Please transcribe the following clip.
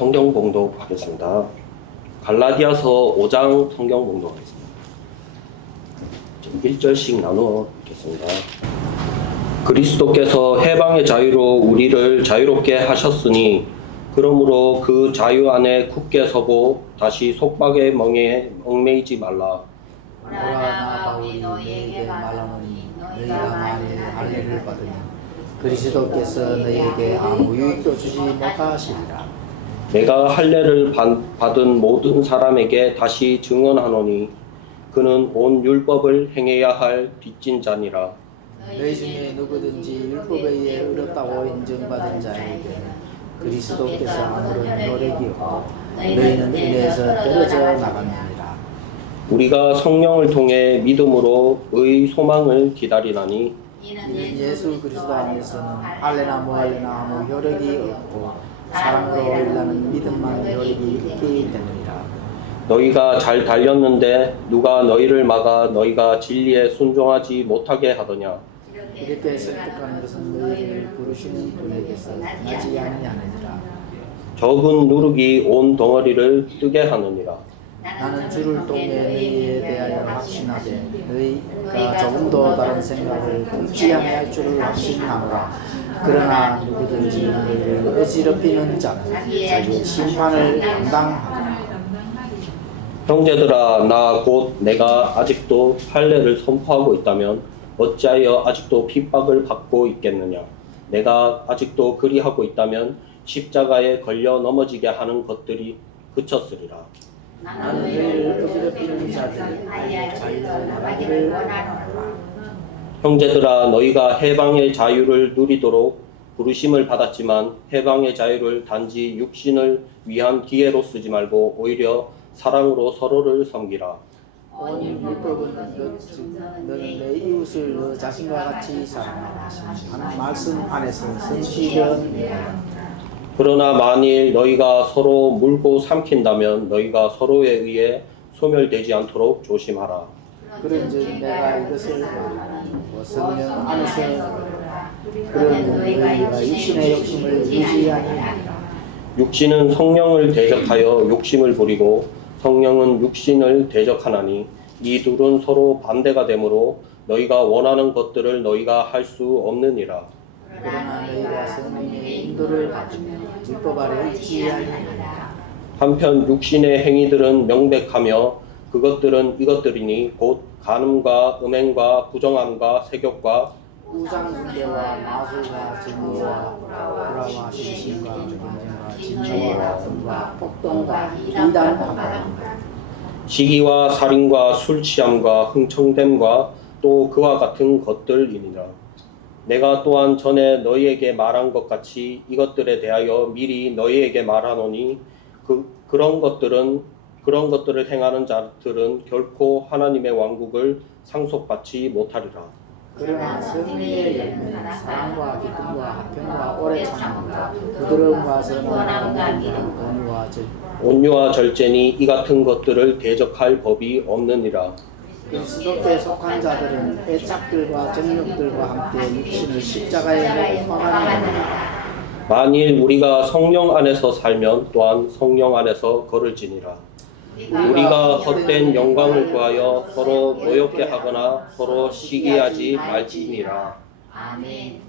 성경 봉독하겠습니다. 갈라디아서 5장 성경 봉독하겠습니다. 좀 1절씩 나누어 읽겠습니다. 그리스도께서 해방의 자유로 우리를 자유롭게 하셨으니 그러므로 그 자유 안에 굳게 서고 다시 속박의 멍에 얽매이지 말라. 너와 나 바울이 너희에게 말하노니 너희가 만일 할례를 받으면 그리스도께서 너희에게 아무 유익도 주지 못하시리라 내가 할례를 받- 받은 모든 사람에게 다시 증언하노니 그는 온 율법을 행해야 할 빚진 자니라. 너희 중에 누구든지 율법에 의해 의롭다고 인정받은 자에게는 그리스도께서 아무런 없고 너희는 은혜에서 떨어져 나갔느니라 우리가 성령을 통해 믿음으로 의 소망을 기다리나니 이는 예수 그리스도 안에서는 할례나 무할례나 아무 혈액이 없고 사랑으로 일하는 믿음만 혈액이 있기 때문이라 너희가 잘 달렸는데 누가 너희를 막아 너희가 진리에 순종하지 못하게 하더냐? 이렇게 설득하는 것은 너희를 부르시는 분에게서 나지 아니하느니라. 적은 누룩이 온 덩어리를 뜨게 하느니라. 나는 주를 통해 너희에 대하여 확신하되 너희가 조금도 다른 생각을 품지 아니할 줄을 확신하노라 그러나 누구든지 너희를 어지럽히는 자는 자기의 심판을 감당하리라. 형제들아 나 곧 내가 아직도 할례를 선포하고 있다면 어찌하여 아직도 핍박을 받고 있겠느냐? 내가 아직도 그리하고 있다면 십자가에 걸려 넘어지게 하는 것들이 그쳤으리라. 나는 너희를 어지럽히는 자들이 나의 자유를 나가기를 원하노라 형제들아 너희가 해방의 자유를 누리도록 부르심을 받았지만 해방의 자유를 단지 육신을 위한 기회로 쓰지 말고 오히려 사랑으로 서로를 섬기라. 온 율법은 너는 내 이웃을 너 자신과 같이 사랑하라. 말씀 안에서 성실은 그러나 만일 너희가 서로 물고 삼킨다면 너희가 서로에 의해 소멸되지 않도록 조심하라 그런즉 내가 이것을 성령 안에서 그러면 너희가 육신의 욕심을 유지 아니하리라 육신은 성령을 대적하여 욕심을 부리고 성령은 육신을 대적하나니 이 둘은 서로 반대가 되므로 너희가 원하는 것들을 너희가 할 수 없느니라. 그러나 너희가 성령의 인도를 받으면 율법 아래 있지 아니하리라. 한편 육신의 행위들은 명백하며 그것들은 이것들이니 곧 간음과 음행과 부정함과 세욕과 우상 숭배와 마술과 증오와 불화와 신심과 경쟁과 진노와 분과 폭동과 이단과 시기와 살인과 술 취함과 흥청됨과 또 그와 같은 것들이니라. 내가 또한 전에 너희에게 말한 것 같이 이것들에 대하여 미리 너희에게 말하노니 그 그런 것들은 그런 것들을 행하는 자들은 결코 하나님의 왕국을 상속받지 못하리라. 그러나 성리의 열매는 사랑과 기쁨과 평과 오래 참음과 부드러움과 선함과 온유와 절 온유와 절제니 이 같은 것들을 대적할 법이 없느니라. 그리스도께 속한 자들은 애착들과 정욕들과 함께 육신을 십자가에 못 박아내느니라 만일 우리가 성령 안에서 살면 또한 성령 안에서 걸을지니라. 우리가 헛된 영광을 구하여 서로 모욕게 하거나 서로 시기하지 말지니라. 아멘.